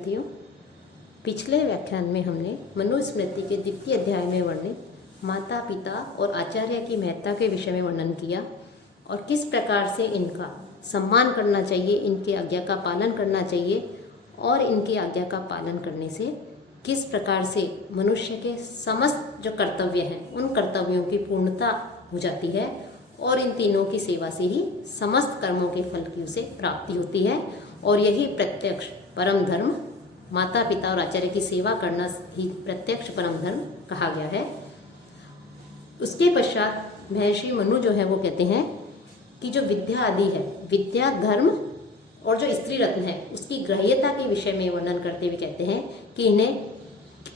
साथियों, पिछले व्याख्यान में हमने मनुस्मृति के द्वितीय अध्याय में वर्णित माता पिता और आचार्य की महत्ता के विषय में वर्णन किया और किस प्रकार से इनका सम्मान करना चाहिए, इनकी आज्ञा का पालन करना चाहिए और इनकी आज्ञा का पालन करने से किस प्रकार से मनुष्य के समस्त जो कर्तव्य हैं उन कर्तव्यों की पूर्णता हो जाती है और इन तीनों की सेवा से ही समस्त कर्मों के फल की उसे प्राप्ति होती है। और यही प्रत्यक्ष परम धर्म, माता पिता और आचार्य की सेवा करना ही प्रत्यक्ष परम धर्म कहा गया है। उसके पश्चात महर्षि मनु जो है वो कहते हैं कि जो विद्या आदि है, विद्या धर्म और जो स्त्री रत्न है उसकी ग्राह्यता के विषय में वर्णन करते हुए कहते हैं कि इन्हें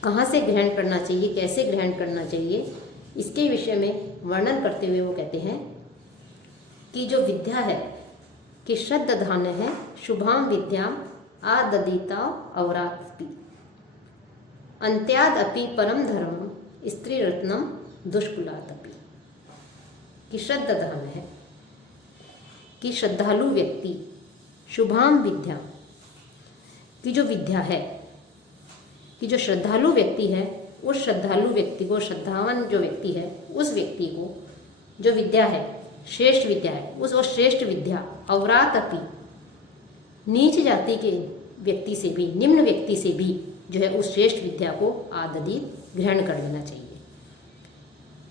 कहाँ से ग्रहण करना चाहिए, कैसे ग्रहण करना चाहिए, इसके विषय में वर्णन करते हुए वो कहते हैं कि जो विद्या है कि श्रद्ध धान्य है, शुभाम विद्याम आददिता अवरात्पि अंत्याद अपि परम धर्म स्त्री रत्नम दुष्कुलातपि। कि श्रद्ध धान्य है कि श्रद्धालु व्यक्ति, शुभाम विद्या की जो विद्या है कि जो श्रद्धालु व्यक्ति है उस श्रद्धालु व्यक्ति को, श्रद्धावान जो व्यक्ति है उस व्यक्ति को जो विद्या है, श्रेष्ठ विद्या है, उस और श्रेष्ठ विद्या अवरात अपि नीच जाति के व्यक्ति से भी, निम्न व्यक्ति से भी जो है उस श्रेष्ठ विद्या को आदि ग्रहण कर लेना चाहिए।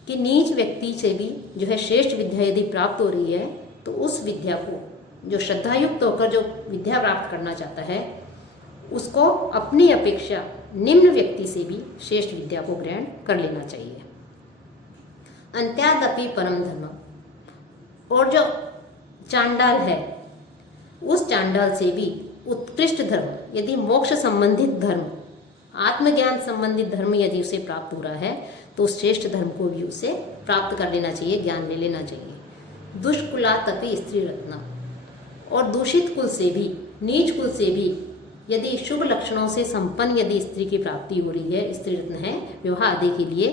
कि नीच व्यक्ति से भी जो है श्रेष्ठ विद्या यदि प्राप्त हो रही है तो उस विद्या को जो श्रद्धायुक्त होकर जो विद्या प्राप्त करना चाहता है उसको अपनी अपेक्षा निम्न व्यक्ति से भी श्रेष्ठ विद्या को ग्रहण कर लेना चाहिए। अंत्यादपि परम धर्म, और जो चांडाल है उस चांडाल से भी उत्कृष्ट धर्म, यदि मोक्ष संबंधित धर्म, आत्मज्ञान संबंधित धर्म यदि उसे प्राप्त हो रहा है तो उस श्रेष्ठ धर्म को भी उसे प्राप्त कर लेना चाहिए, ज्ञान ले लेना चाहिए। दुष्कुलातपि स्त्री रत्न, और दूषित कुल से भी, नीच कुल से भी यदि शुभ लक्षणों से संपन्न यदि स्त्री की प्राप्ति हो रही है, स्त्री रत्न है विवाह आदि के लिए,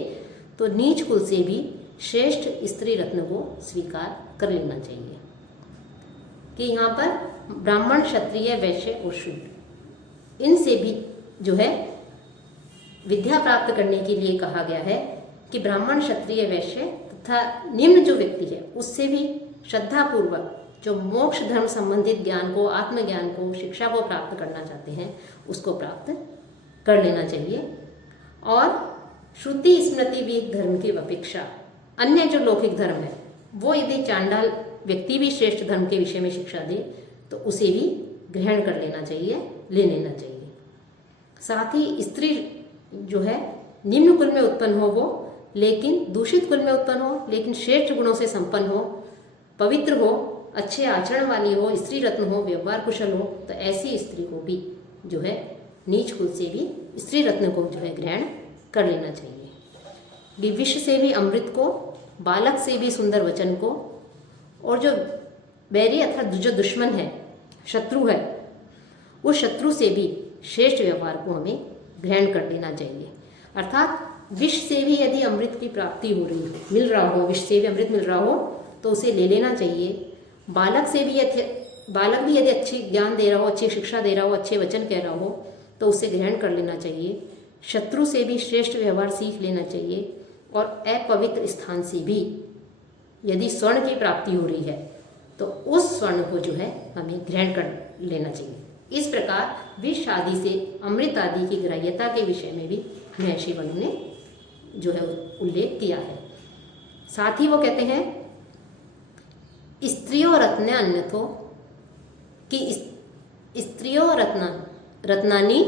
तो नीच कुल से भी श्रेष्ठ स्त्री रत्न को स्वीकार कर लेना चाहिए। कि यहाँ पर ब्राह्मण, क्षत्रिय, वैश्य और शूद्र इनसे भी जो है विद्या प्राप्त करने के लिए कहा गया है कि ब्राह्मण, क्षत्रिय, वैश्य तथा निम्न जो व्यक्ति है उससे भी श्रद्धापूर्वक जो मोक्ष धर्म संबंधित ज्ञान को, आत्मज्ञान को, शिक्षा को प्राप्त करना चाहते हैं उसको प्राप्त कर लेना चाहिए। और श्रुति स्मृति भी एक धर्म की अपेक्षा अन्य जो लौकिक धर्म है वो यदि चांडाल व्यक्ति भी श्रेष्ठ धर्म के विषय में शिक्षा दे तो उसे भी ग्रहण कर लेना चाहिए, ले लेना चाहिए। साथ ही स्त्री जो है निम्न कुल में उत्पन्न हो वो, लेकिन दूषित कुल में उत्पन्न हो लेकिन श्रेष्ठ गुणों से संपन्न हो, पवित्र हो, अच्छे आचरण वाली हो, स्त्री रत्न हो, व्यवहार कुशल हो, तो ऐसी स्त्री को भी जो है नीच कुल से भी स्त्री रत्न को जो है ग्रहण कर लेना चाहिए। विष से भी अमृत को, बालक से भी सुंदर वचन को, और जो बैरी अर्थात जो दुश्मन है, शत्रु है, उस शत्रु से भी श्रेष्ठ व्यवहार को हमें ग्रहण कर लेना चाहिए। अर्थात विष से भी यदि अमृत की प्राप्ति हो रही हो, मिल रहा हो, विष से भी अमृत मिल रहा हो तो उसे ले लेना चाहिए। बालक से भी बालक भी यदि अच्छी ज्ञान दे रहा हो, अच्छी शिक्षा दे रहा हो, अच्छे वचन कह रहा हो तो उसे ग्रहण कर लेना चाहिए। शत्रु से भी श्रेष्ठ व्यवहार सीख लेना चाहिए। और अपवित्र स्थान से भी यदि स्वर्ण की प्राप्ति हो रही है तो उस स्वर्ण को जो है हमें ग्रहण कर लेना चाहिए। इस प्रकार विष आदि से अमृत आदि की ग्राह्यता के विषय में भी महर्षि मनु ने जो है उल्लेख किया है। साथ ही वो कहते हैं स्त्रियो रत्न अन्यथो, कि स्त्रियो रत्नानि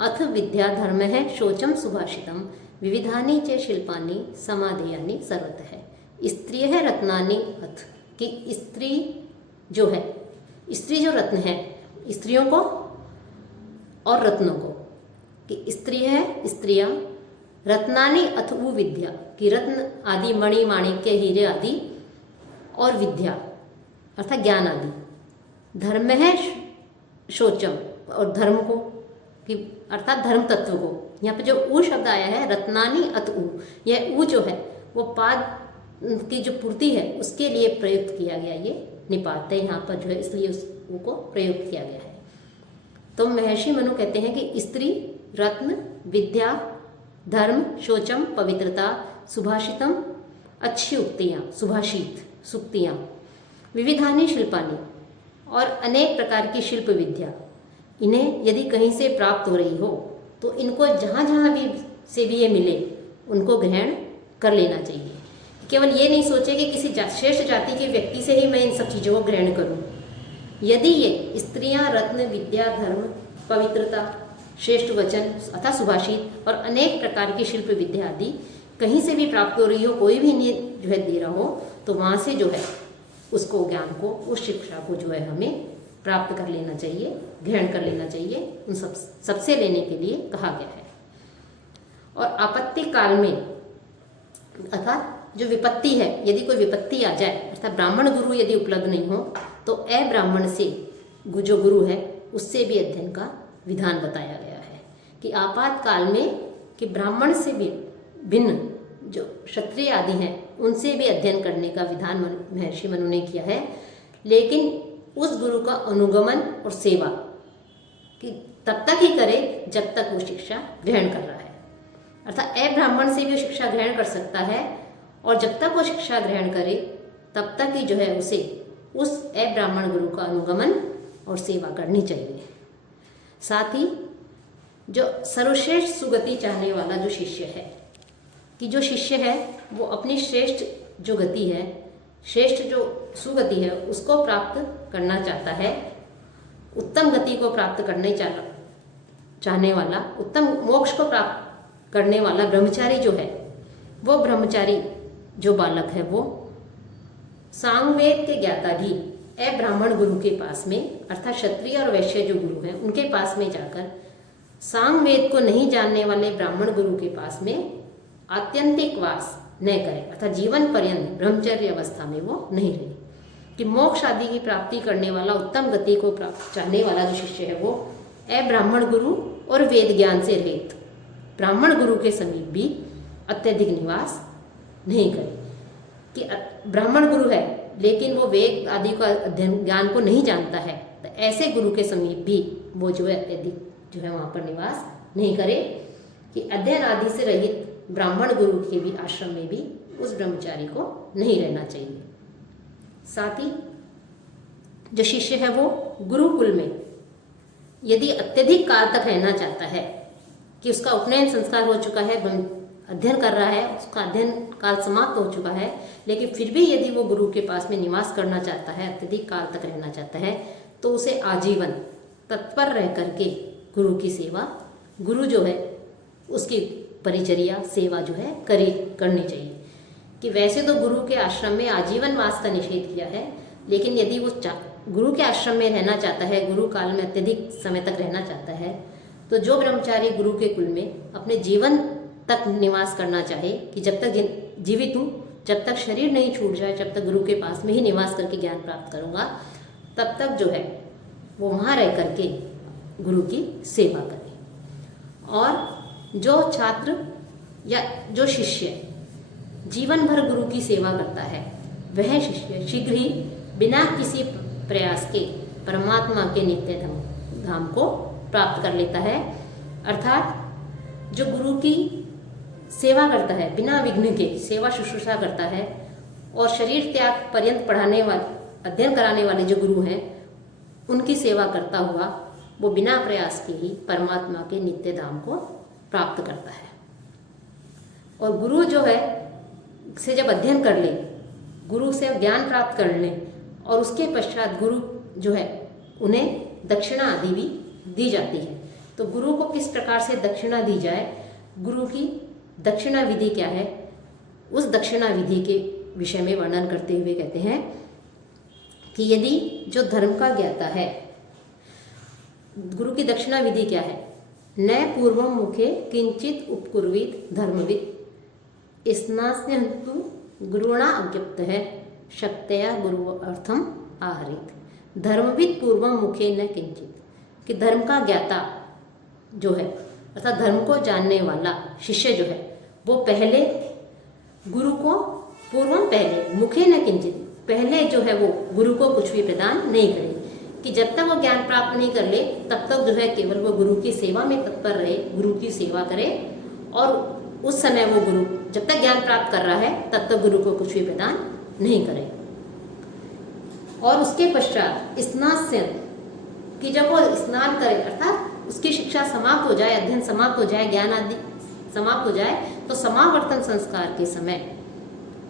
अथ विद्या धर्म है शोचम सुभाषितम विविधानि च शिल्पानि समाधेयानि सर्वतः। स्त्री है रत्नानि अथ, कि स्त्री जो है, स्त्री जो रत्न है, स्त्रियों को और रत्नों को, कि स्त्री है स्त्रियां, रत्नानि अथ वो विद्या, कि रत्न आदि, मणि, माणिक्य, हीरे आदि, और विद्या अर्थात ज्ञान आदि। धर्म है शोचम, और धर्म को कि अर्थात धर्म तत्व को, यहाँ पे जो ऊ शब्द आया है रत्नानि अत ऊ, यह ऊ जो है वो पाद की जो पूर्ति है उसके लिए प्रयुक्त किया गया, ये निपात है यहाँ पर जो है, इसलिए उस ऊ को प्रयुक्त किया गया है। तो महर्षि मनु कहते हैं कि स्त्री, रत्न, विद्या, धर्म, शौचम, पवित्रता, सुभाषितम, अच्छी उक्तियाँ, सुभाषित सूक्तियाँ, विविधानि शिल्पानि और अनेक प्रकार की शिल्प विद्या, इन्हें यदि कहीं से प्राप्त हो रही हो तो इनको जहाँ जहाँ भी से भी ये मिले उनको ग्रहण कर लेना चाहिए। केवल ये नहीं सोचे कि किसी श्रेष्ठ जाति के व्यक्ति से ही मैं इन सब चीज़ों को ग्रहण करूं। यदि ये स्त्रियां, रत्न, विद्या, धर्म, पवित्रता, श्रेष्ठ वचन अथा सुभाषित और अनेक प्रकार की शिल्प विद्या आदि कहीं से भी प्राप्त हो रही हो, कोई भी जो है दे रहा हो, तो वहाँ से जो है उसको ज्ञान को, उस शिक्षा को जो है हमें प्राप्त कर लेना चाहिए, ग्रहण कर लेना चाहिए। उन सबसे लेने के लिए कहा गया है। और आपत्ति काल में अर्थात जो विपत्ति है, यदि कोई विपत्ति आ जाए अर्थात ब्राह्मण गुरु यदि उपलब्ध नहीं हो तो अब्राह्मण से जो गुरु है उससे भी अध्ययन का विधान बताया गया है कि आपातकाल में कि ब्राह्मण से भी भिन्न जो क्षत्रिय आदि हैं उनसे भी अध्ययन करने का विधान महर्षि मनु ने किया है, लेकिन उस गुरु का अनुगमन और सेवा कि तब तक ही करे जब तक वो शिक्षा ग्रहण कर रहा है। अर्थात अब्राह्मण से भी शिक्षा ग्रहण कर सकता है और जब तक वो शिक्षा ग्रहण करे तब तक ही जो है उसे उस अब्राह्मण गुरु का अनुगमन और सेवा करनी चाहिए। साथ ही जो सर्वश्रेष्ठ सुगति चाहने वाला जो शिष्य है कि जो शिष्य है वो अपनी श्रेष्ठ जो गति है, श्रेष्ठ जो सुगति है उसको प्राप्त करना चाहता है, उत्तम गति को प्राप्त करने चाहने वाला, उत्तम मोक्ष को प्राप्त करने वाला ब्रह्मचारी जो है, वो ब्रह्मचारी जो बालक है वो सांगवेद के ज्ञाता भी अब्राह्मण गुरु के पास में अर्थात क्षत्रिय और वैश्य जो गुरु हैं उनके पास में जाकर सांगवेद को नहीं जानने वाले ब्राह्मण गुरु के पास में आत्यंतिक वास न करे अर्थात जीवन पर्यंत ब्रह्मचर्य अवस्था में वो नहीं रहे। कि मोक्ष आदि की प्राप्ति करने वाला, उत्तम गति को प्राप्त चाहने वाला जो शिष्य है वो अब्राह्मण गुरु और वेद ज्ञान से रहित ब्राह्मण गुरु के समीप भी अत्यधिक निवास नहीं करे। कि ब्राह्मण गुरु है लेकिन वो वेद आदि का अध्ययन ज्ञान को नहीं जानता है, तो ऐसे गुरु के समीप भी वो जो है अत्यधिक जो है वहाँ पर निवास नहीं करे। कि अध्ययन आदि से रहित ब्राह्मण गुरु के भी आश्रम में भी उस ब्रह्मचारी को नहीं रहना चाहिए। साथ ही जो शिष्य है वो गुरुकुल में यदि अत्यधिक काल तक रहना चाहता है कि उसका उपनयन संस्कार हो चुका है, अध्ययन कर रहा है, उसका अध्ययन काल समाप्त हो चुका है, लेकिन फिर भी यदि वो गुरु के पास में निवास करना चाहता है, अत्यधिक काल तक रहना चाहता है, तो उसे आजीवन तत्पर रह करके गुरु की सेवा, गुरु जो है उसकी परिचर्या सेवा जो है करनी चाहिए। कि वैसे तो गुरु के आश्रम में आजीवन वास का निषेध किया है, लेकिन यदि वो गुरु के आश्रम में रहना चाहता है, गुरु काल में अत्यधिक समय तक रहना चाहता है, तो जो ब्रह्मचारी गुरु के कुल में अपने जीवन तक निवास करना चाहे कि जब तक जीवित हूँ, जब तक शरीर नहीं छूट जाए, जब तक गुरु के पास में ही निवास करके ज्ञान प्राप्त करूँगा, तब तक जो है वो वहाँ रह करके गुरु की सेवा करे। और जो छात्र या जो शिष्य जीवन भर गुरु की सेवा करता है, वह शिष्य शीघ्र ही बिना किसी प्रयास के परमात्मा के नित्य धाम को प्राप्त कर लेता है। अर्थात जो गुरु की सेवा करता है, बिना विघ्न के सेवा शुश्रूषा करता है और शरीर त्याग पर्यंत पढ़ाने वाले, अध्ययन कराने वाले जो गुरु हैं उनकी सेवा करता हुआ वो बिना प्रयास के ही परमात्मा के नित्य धाम को प्राप्त करता है। और गुरु जो है से जब अध्ययन कर ले, गुरु से ज्ञान प्राप्त कर ले और उसके पश्चात गुरु जो है उन्हें दक्षिणा आदि भी दी जाती है। तो गुरु को किस प्रकार से दक्षिणा दी जाए, गुरु की दक्षिणा विधि क्या है, उस दक्षिणा विधि के विषय में वर्णन करते हुए कहते हैं कि यदि जो धर्म का ज्ञाता है, गुरु की दक्षिणा विधि क्या है, न पूर्वम मुखे किंचित उपकुर्वित धर्मविद स्नास्यन्तु गुरुणा अज्ञप्त है शक्तया गुरु अर्थम आहरित। धर्मविद पूर्वम मुखे न किंचित, कि धर्म का ज्ञाता जो है अर्थात धर्म को जानने वाला शिष्य जो है वो पहले गुरु को पूर्वम पहले मुखे न किंचित, पहले जो है वो गुरु को कुछ भी प्रदान नहीं करे। कि जब तक वो ज्ञान प्राप्त नहीं कर ले तब तक जो है केवल वो गुरु की सेवा में तत्पर रहे, गुरु की सेवा करे, और उस समय वो गुरु जब तक ज्ञान प्राप्त कर रहा है तब तक गुरु को कुछ भी प्रदान नहीं करे। और उसके पश्चात स्नास्य, कि जब वो स्नान करे अर्थात उसकी शिक्षा समाप्त हो जाए, अध्ययन समाप्त हो जाए, ज्ञान आदि समाप्त हो जाए, तो समावर्तन संस्कार के समय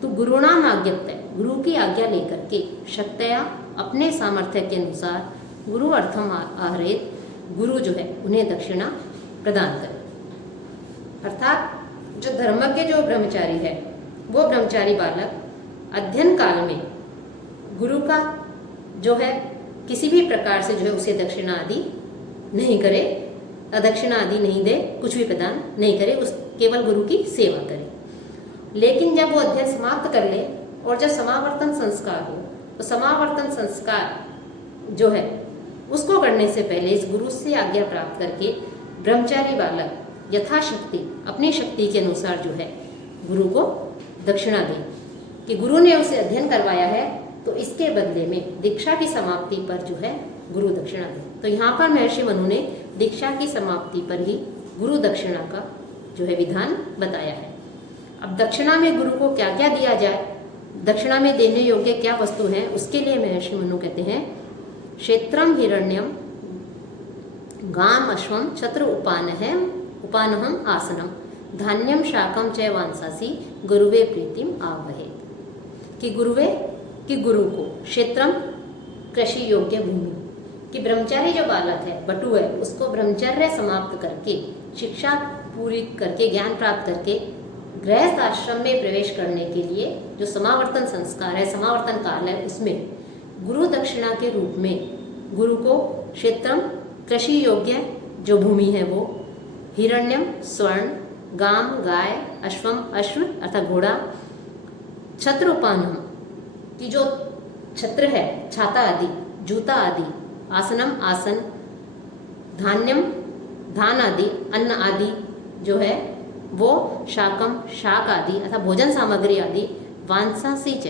तो गुरुणाम आज्ञप्त, गुरु की आज्ञा लेकर के शक्तया अपने सामर्थ्य के अनुसार गुरु अर्थम आहरेत, गुरु जो है उन्हें दक्षिणा प्रदान करे। अर्थात जो धर्मज्ञ जो ब्रह्मचारी है वो ब्रह्मचारी बालक अध्ययन काल में गुरु का जो है किसी भी प्रकार से जो है उसे दक्षिणा आदि नहीं करे, अदक्षिणा आदि नहीं दे, कुछ भी प्रदान नहीं करे, उस केवल गुरु की सेवा करे। लेकिन जब वो अध्ययन समाप्त कर ले और जब समावर्तन संस्कार हो तो समावर्तन संस्कार जो है उसको करने से पहले इस गुरु से आज्ञा प्राप्त करके ब्रह्मचारी बालक यथाशक्ति अपनी शक्ति के अनुसार जो है गुरु को दक्षिणा दे, कि गुरु ने उसे अध्ययन करवाया है तो इसके बदले में दीक्षा की समाप्ति पर जो है गुरु दक्षिणा दे। तो यहाँ पर महर्षि मनु ने दीक्षा की समाप्ति पर ही गुरु दक्षिणा का जो है विधान बताया है। अब दक्षिणा में गुरु को क्या क्या दिया जाए, दक्षिणा में देने योग्य क्या वस्तु है, उसके लिए महर्षि मनु कहते हैं क्षेत्रम हिरण्यम गाम अश्वम छत्र उपानहम आसनम धान्यम शाकम च वांसासी गुरुवे प्रीतिम आवहे, कि गुरु को क्षेत्रम कृषि योग्य भूमि, कि ब्रह्मचारी जो बालक है बटु है उसको ब्रह्मचर्य समाप्त करके शिक्षा पूरी करके ज्ञान प्राप्त करके गृहस्थ आश्रम में प्रवेश करने के लिए जो समावर्तन संस्कार है, समावर्तन काल है, उसमें गुरु दक्षिणा के रूप में गुरु को क्षेत्रम कृषि योग्य जो भूमि है वो, हिरण्यम स्वर्ण, गाम गाय, अश्वम अश्व अर्थात घोड़ा, छत्र उपानहम की जो छत्र है, छाता आदि, जूता आदि, आसनम आसन, धान्यम धान आदि, अन्न आदि जो है वो, शाकम शाक आदि अर्थात भोजन सामग्री आदि, वांसांसीच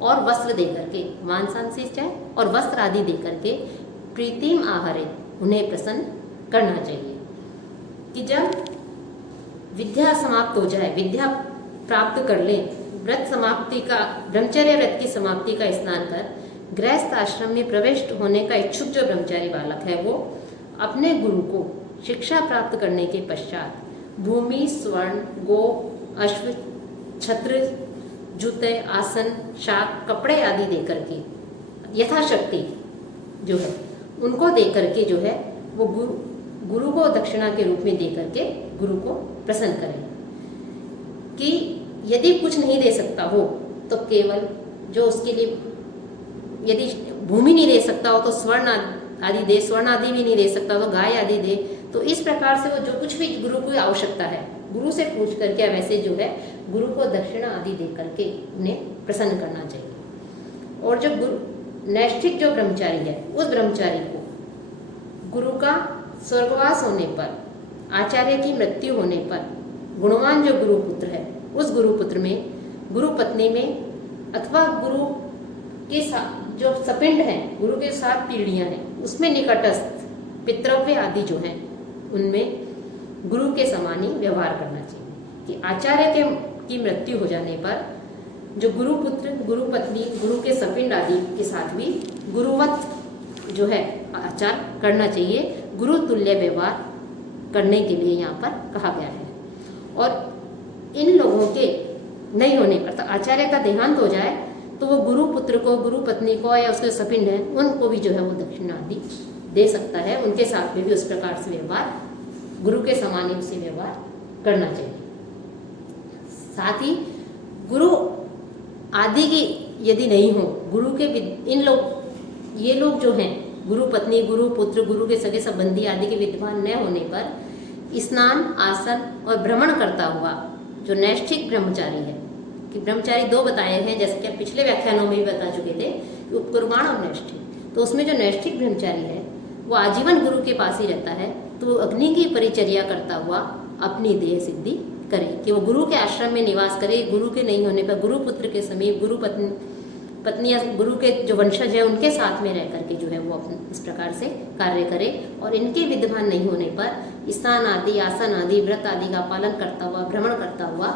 और वस्त्र दे करके, वांसांसीच और वस्त्र आदि दे करके प्रीतिम आहारे उन्हें प्रसन्न करना चाहिए। कि जब विद्या समाप्त हो जाए, विद्या प्राप्त कर ले, व्रत समाप्ति का, ब्रह्मचर्य व्रत की समाप्ति का स्नान कर गृहस्थ आश्रम में प्रविष्ट होने का इच्छुक जो ब्रह्मचारी बालक है वो अपने गुरु को शिक्षा प्राप्त करने के पश्चात भूमि, स्वर्ण, गो, अश्व, छत्र, जूते, आसन, शाक, कपड़े आदि दे करके यथाशक्ति जो है उनको दे करके जो है वो गुरु को दक्षिणा के रूप में दे करके गुरु को प्रसन्न करें। कि यदि कुछ नहीं दे सकता हो तो केवल जो उसके लिए, यदि भूमि नहीं दे सकता हो तो स्वर्ण आदि दे, स्वर्ण आदि भी नहीं दे सकता तो गाय आदि दे। तो इस प्रकार से वो जो कुछ भी गुरु को आवश्यकता है गुरु से पूछ करके वैसे जो है गुरु को दक्षिणा आदि दे करके उन्हें प्रसन्न करना चाहिए। और जो नैष्ठिक जो ब्रह्मचारी है उस ब्रह्मचारी को गुरु का स्वर्गवास होने पर, आचार्य की मृत्यु होने पर गुणवान जो गुरुपुत्र है उस गुरुपुत्र में, गुरु पत्नी में अथवा गुरु के साथ जो सपिंड है, गुरु के 7 पीढ़ियां हैं उसमें निकटस्थ पितृव्य आदि जो हैं उनमें गुरु के समान ही व्यवहार करना चाहिए। कि आचार्य की मृत्यु हो जाने पर जो गुरुपुत्र, गुरुपत्नी, गुरु के सपिंड आदि के साथ भी गुरुवत जो है आचार करना चाहिए, गुरु तुल्य व्यवहार करने के लिए यहाँ पर कहा गया है। और इन लोगों के नहीं होने पर, आचार्य का देहांत हो जाए तो वो गुरुपुत्र को, गुरुपत्नी को या उसके सपिंड हैं उनको भी जो है वो दक्षिणा आदि दे सकता है। उनके साथ में भी उस प्रकार से व्यवहार, गुरु के समान ही उसे व्यवहार करना चाहिए। साथ ही गुरु आदि की यदि नहीं हो, गुरु के इन लोग, ये लोग जो हैं गुरु पत्नी, गुरु पुत्र, गुरु के सगे संबंधी आदि के विद्वान न होने पर स्नान, आसन और भ्रमण करता हुआ जो नैष्ठिक ब्रह्मचारी है, कि ब्रह्मचारी 2 बताए हैं जैसे कि पिछले व्याख्यानों में भी बता चुके थे, उपकुर्बाण और नैष्ठिक। तो उसमें जो नैष्ठिक ब्रह्मचारी है वो आजीवन गुरु के पास ही रहता है, तो अग्नि की परिचर्या करता हुआ अपनी देह सिद्धि करे, कि वो गुरु के आश्रम में निवास करे। गुरु के नहीं होने पर गुरु पुत्र के समीप, गुरु पत्नियां गुरु के जो वंशज है उनके साथ में रह करके जो है वो इस प्रकार से कार्य करे, और इनके विद्यमान नहीं होने पर स्नान आदि, आसन आदि, व्रत आदि का पालन करता हुआ, भ्रमण करता हुआ,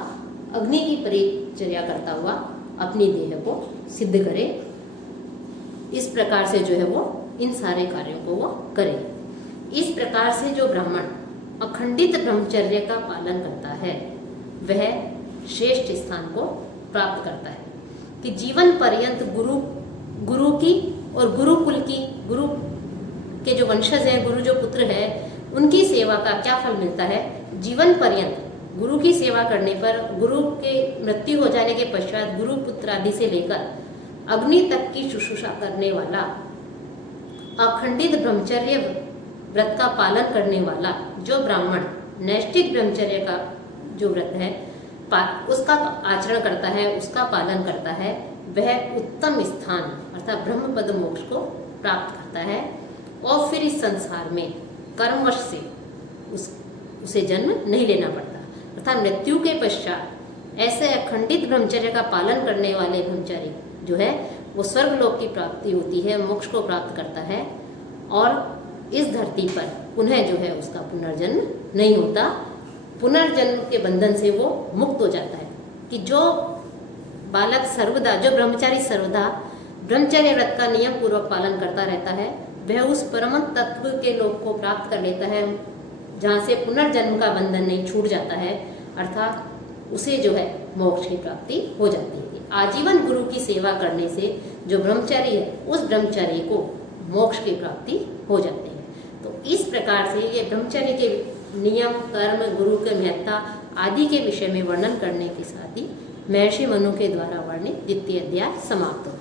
अग्नि की परिचर्या करता हुआ अपनी देह को सिद्ध करे। इस प्रकार से जो है वो इन सारे कार्यों को वो करे। इस प्रकार से जो ब्राह्मण अखंडित ब्रह्मचर्य का पालन करता है वह श्रेष्ठ स्थान को प्राप्त करता है कि जीवन पर्यंत गुरु की और गुरुकुल की, गुरु के जो वंशज हैं, गुरु जो पुत्र है, उनकी सेवा का क्या फल मिलता है। जीवन पर्यंत गुरु की सेवा करने पर, गुरु के मृत्यु हो जाने के पश्चात गुरु पुत्र आदि से लेकर अग्नि तक की शुश्रूषा करने वाला, अखंडित ब्रह्मचर्य व्रत का पालन करने वाला जो ब्राह्मण नैष्ठिक ब्रह्मचर्य का जो व्रत है उसका आचरण करता है, उसका पालन करता है, वह उत्तम स्थान अर्थात ब्रह्म पद मोक्ष को प्राप्त करता है और फिर इस संसार में कर्मवश से उसे जन्म नहीं लेना पड़ता। अर्थात मृत्यु के पश्चात ऐसे अखंडित ब्रह्मचर्य का पालन करने वाले ब्रह्मचारी जो है वो स्वर्गलोक की प्राप्ति होती है, मोक्ष को प्राप्त करता है और इस धरती पर पुनः जो है उसका पुनर्जन्म नहीं होता। पुनर्जन्म के बंधन से वो मुक्त हो जाता है कि जो बालक सर्वदा, जो ब्रह्मचारी सर्वदा ब्रह्मचर्य व्रत का नियम पूर्वक पालन करता रहता है, वह उस परम तत्व के लोक को प्राप्त कर लेता है जहाँ से पुनर्जन्म का बंधन नहीं छूट जाता है, अर्थात उसे जो है मोक्ष की प्राप्ति हो जाती है। आजीवन गुरु की सेवा करने से जो ब्रह्मचारी है उस ब्रह्मचारी को मोक्ष की प्राप्ति हो जाती है। तो इस प्रकार से ये ब्रह्मचर्य के नियम, कर्म, गुरु के महत्ता आदि के विषय में वर्णन करने के साथ ही महर्षि मनु के द्वारा वर्णित द्वितीय अध्याय समाप्त होता है।